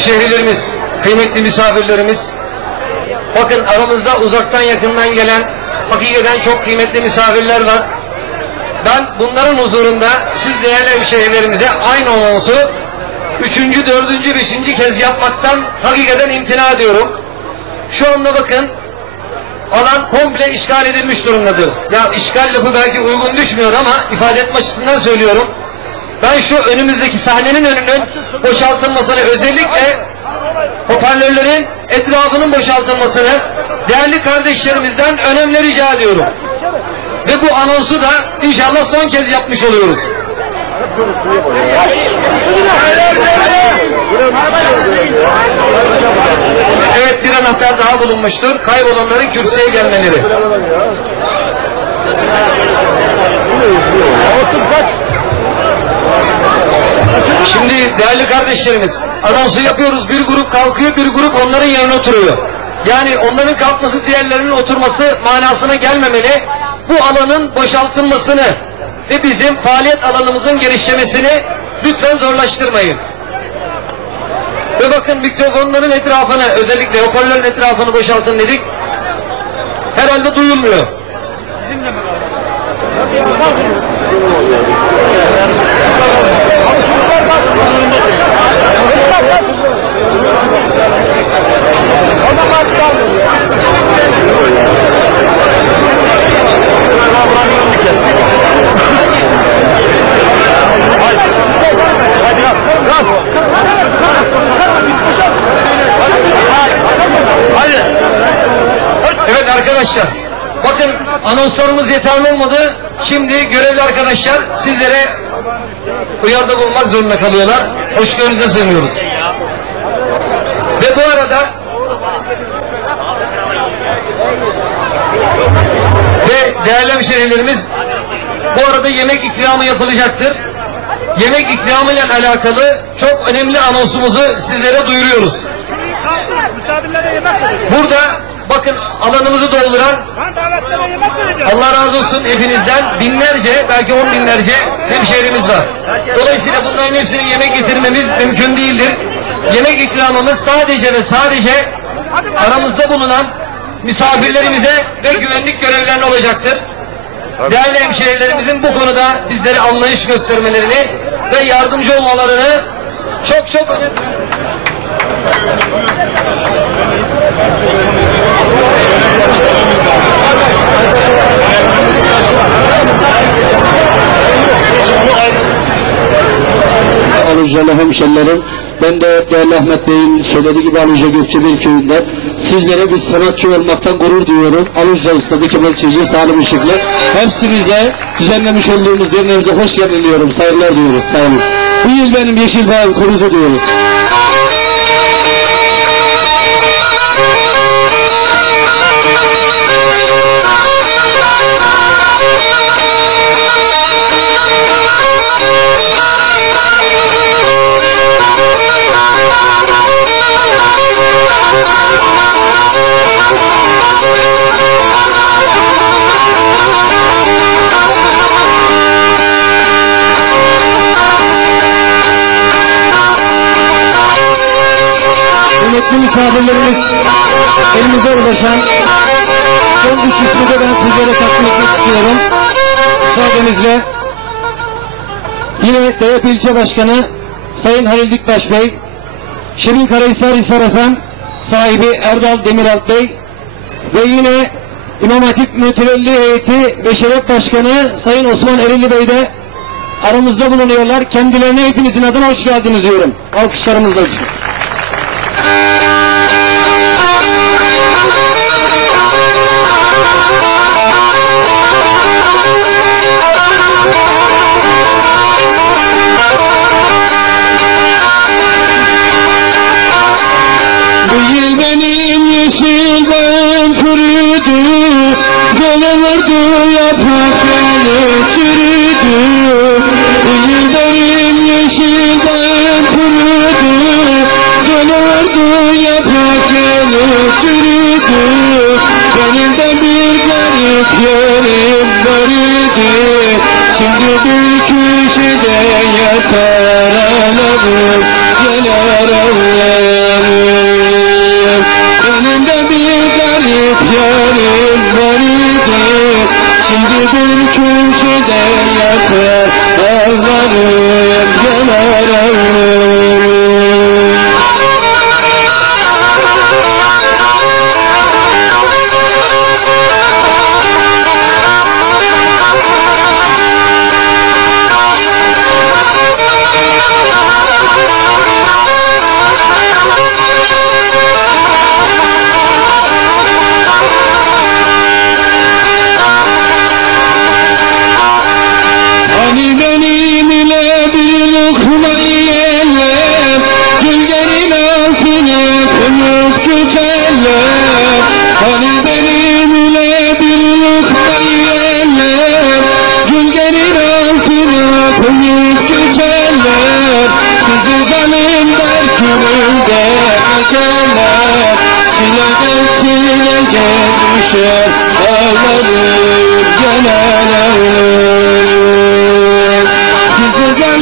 hemşehrilerimiz, kıymetli misafirlerimiz, bakın aramızda uzaktan yakından gelen, hakikaten çok kıymetli misafirler var. Ben bunların huzurunda siz değerli hemşehrilerimize aynı anonsu üçüncü, dördüncü, beşinci kez yapmaktan hakikaten imtina ediyorum. Şu anda bakın alan komple işgal edilmiş durumdadır. Ya işgal lafı belki uygun düşmüyor ama ifade etme açısından söylüyorum. Ben şu önümüzdeki sahnenin önünün boşaltılmasını özellikle hoparlörlerin etrafının boşaltılmasını değerli kardeşlerimizden önemli rica ediyorum. Ve bu anonsu da inşallah son kez yapmış oluyoruz. Evet bir anahtar daha bulunmuştur. Kaybolanların kürsüye gelmeleri. Şimdi değerli kardeşlerimiz anonsu yapıyoruz. Bir grup kalkıyor, bir grup onların yerine oturuyor. Yani onların kalkması diğerlerinin oturması manasına gelmemeli. Bu alanın boşaltılmasını ve bizim faaliyet alanımızın genişlemesini lütfen zorlaştırmayın. Ve bakın mikrofonların etrafını özellikle hoparlörün etrafını boşaltın dedik. Herhalde duyulmuyor. Evet arkadaşlar. Bakın anonslarımız yeterli olmadı. Şimdi görevli arkadaşlar sizlere uyarıda bulunmak zorunda kalıyorlar. Hoşgörünüze sığınıyoruz. Ve bu arada ve değerli hemşehrilerimiz bu arada yemek ikramı yapılacaktır. Yemek ikramı ile alakalı çok önemli anonsumuzu sizlere duyuruyoruz. Burada alanımızı dolduran. Allah razı olsun hepinizden binlerce belki on binlerce hemşehrimiz var. Dolayısıyla bunların hepsine yemek getirmemiz mümkün değildir. Yemek ikramımız sadece ve sadece aramızda bulunan misafirlerimize ve güvenlik görevlerine olacaktır. Değerli hemşehrilerimizin bu konuda bizlere anlayış göstermelerini ve yardımcı olmalarını çok çok önemli. Hemşerilerim, ben de değerli Ahmet Bey'in söylediği gibi Aluca Gökçebel köyünden sizlere bir sanatçı olmaktan gurur duyuyorum. Aluca Ustadı Kemal Çiğci Salim Işıklı. Hepsinize düzenlemiş olduğumuz derneğimize hoş geldin diyorum. Saygılar diyoruz. Sağ olun. Bu yıl benim Yeşil Bağım kuruldu diyorum. Ulaşan son üç ismi de ben sizlere takdim etmek istiyorum. Müsaadenizle yine DYP ilçe başkanı Sayın Halil Dikbaş Bey, Şirin Karahisar Hisar Efem sahibi Erdal Demiralp Bey ve yine İmam Hatip Mütürelli Heyeti ve Şeref Başkanı Sayın Osman Erili Bey de aramızda bulunuyorlar. Kendilerine hepinizin adına hoş geldiniz diyorum. Alkışlarımızla. Küçük yerim Şimdi bir köşede yatar ağlarım Yanar ağlarım Önümde bir garip yarim vardı Şimdi bir köşede yatar ağlarım düşer Ağlarım yanar ağlarım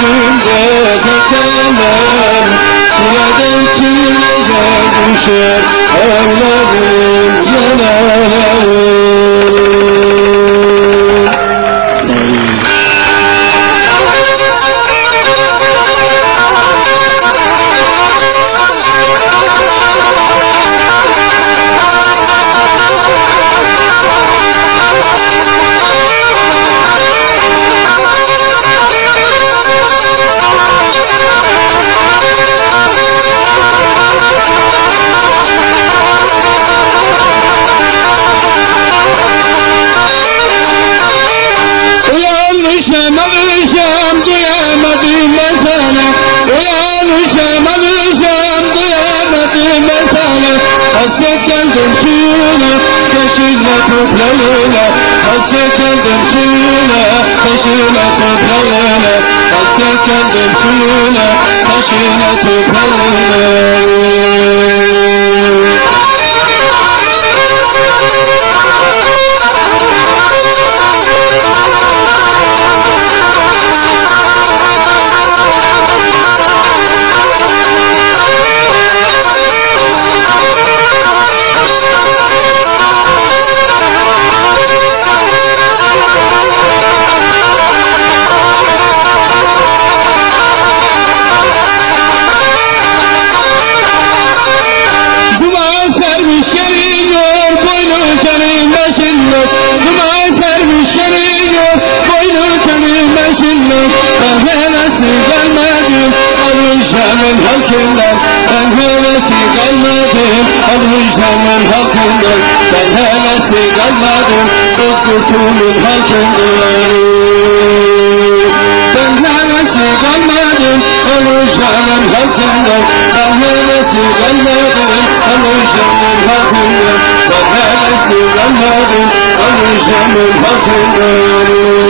gününde geceler Çileden çileye düşer Ağlarım ağlarım taşına toprağına Hasret geldim suyuna. Taşına toprağına Hasret geldim suyuna. Taşına toprağına Aruşanın halkından Ben hevesi gelmedim Aruşanın halkından Ben hevesi gelmedim Özgürtü'nün halkından Ben hevesi gelmedim Aruşanın halkından Ben hevesi gelmedim Aruşanın halkından Ben hevesi gelmedim Aruşanın halkından